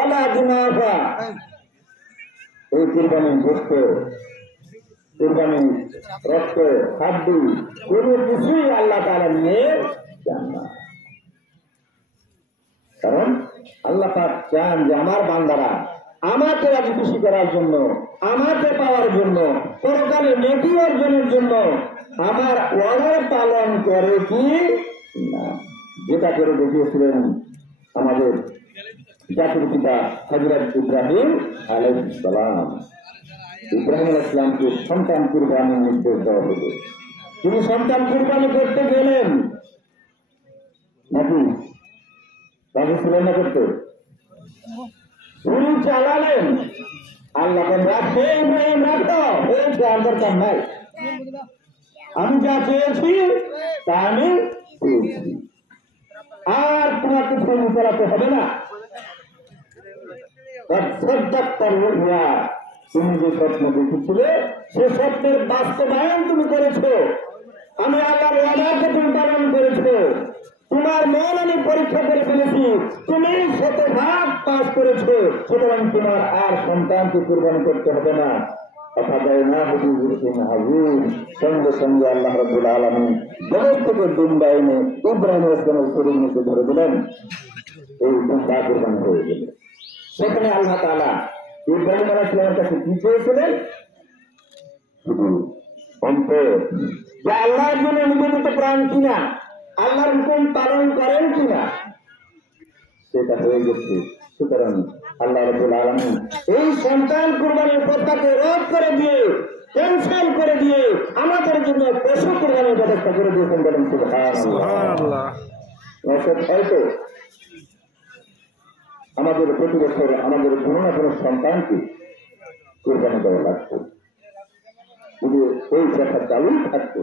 ওয়ালা জুনাহা। এই কুরবানির গোশত, কুরবানির রক্ত, হাড্ডি কোনো কিছুই আল্লাহ তাআলা নিয়ে যান না। কারণ আল্লাহ পাক চান যে আমার বান্দারা আমাকে রাজি খুশি করার জন্য, আমাকে পাওয়ার জন্য, পরকালে নেকি অর্জনের জন্য আমার ওয়াদা পালন করে কি না। যেটা করে দেখিয়েছিলেন আমাদের জাতির পিতা হযরত ইব্রাহিম আলাইহিস সালাম। ইব্রাহিম আলাইহিস সালামকে সন্তান কুরবানির নির্দেশ দেওয়া হলো। তিনি সন্তান কুরবানি করতে গেলেন নাকি রাজি ছিলেন না করতে? উনি চালালেন। আল্লাহ রাখে ইব্রাহিম রাখো, হয়েছে আর দরকার নাই, আমি যা চেয়েছি তা আমি পেয়েছি, আর তোমাকে ফোন চালাতে হবে না। তুমি যে স্বপ্ন দেখেছিলে সে স্বপ্নের বাস্তবায়ন তুমি করেছো। আমি আল্লাহর ওয়াদাকে তুমি পালন করেছো। তোমার মন আমি পরীক্ষা করে ফেলেছি, তুমি 100% পাস করেছো। সুতরাং তোমার আর সন্তানকে কুরবানি করতে হবে না। সঙ্গে সঙ্গে আল্লাহ রাব্বুল আলামিন জগৎ থেকে দুম্বা এনে ইব্রাহিম আলাইহিস সালামের শরীর নিচে ধরে দিলেন। এই দুম্বা কুরবানি হয়ে গেল। সেখানে আল্লাহ তাআলা ইব্রাহিম আলাইহিস সালামের কাছে কি চেয়েছিলেন? শুধু অন্তর, যে আল্লাহর জন্য নিবেদিত প্রাণ কিনা, আল্লাহর হুকুম পালন করেন কিনা, সেটা হয়ে গেছে। সুতরাং আল্লাহ রাব্বুল আলামিন এই সন্তান কুরবানির প্রথাকে রদ করে দিয়ে, ক্যান্সেল করে দিয়ে আমাদের জন্য পশু কুরবানির ব্যবস্থা করে দিয়েছেন। বলেন সুবহানাল্লাহ। হয়তো আমাদের প্রতি বছর আমাদের কোনো না কোনো সন্তানকে কুরবানি দেওয়া লাগতো। যদি এই কথা চালুই থাকতো,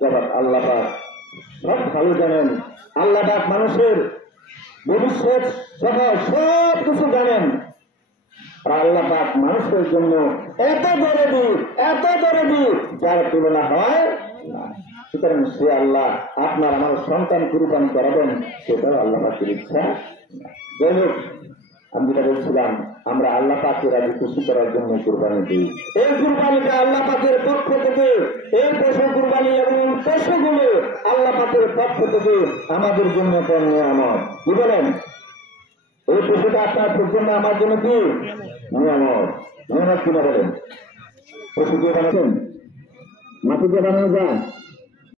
যাবার আল্লাহ পাক সব ভালো জানেন। আল্লাহ পাক মানুষের ভবিষ্যৎ সহ সব কিছু জানেন। আর আল্লাহ পাক মানুষের জন্য এত দরদি যার তুলনা হয় না। সুতরাং সে আল্লাহ আপনার আমার সন্তান কুরবানি করাবেন, সেটাও আল্লাহ পাকের ইচ্ছা। যাই হোক, আমি যেটা বলছিলাম, আমরা আল্লাহ পাককে রাজি খুশি করার জন্য কুরবানি দিই। এই কুরবানিটা আল্লাহ পাকের পক্ষ থেকে, এই পশু কুরবানি এবং পশুগুলো আল্লাহ পাকের পক্ষ থেকে আমাদের জন্য একটা নিয়ামত। কি বলেন? এই পশুটা আপনার জন্য আমার জন্য কি নিয়ামত? নিয়ামত কিনা বলেন? পশু দিয়ে বানাচ্ছেন, মাটি দিয়ে বানানো যায়।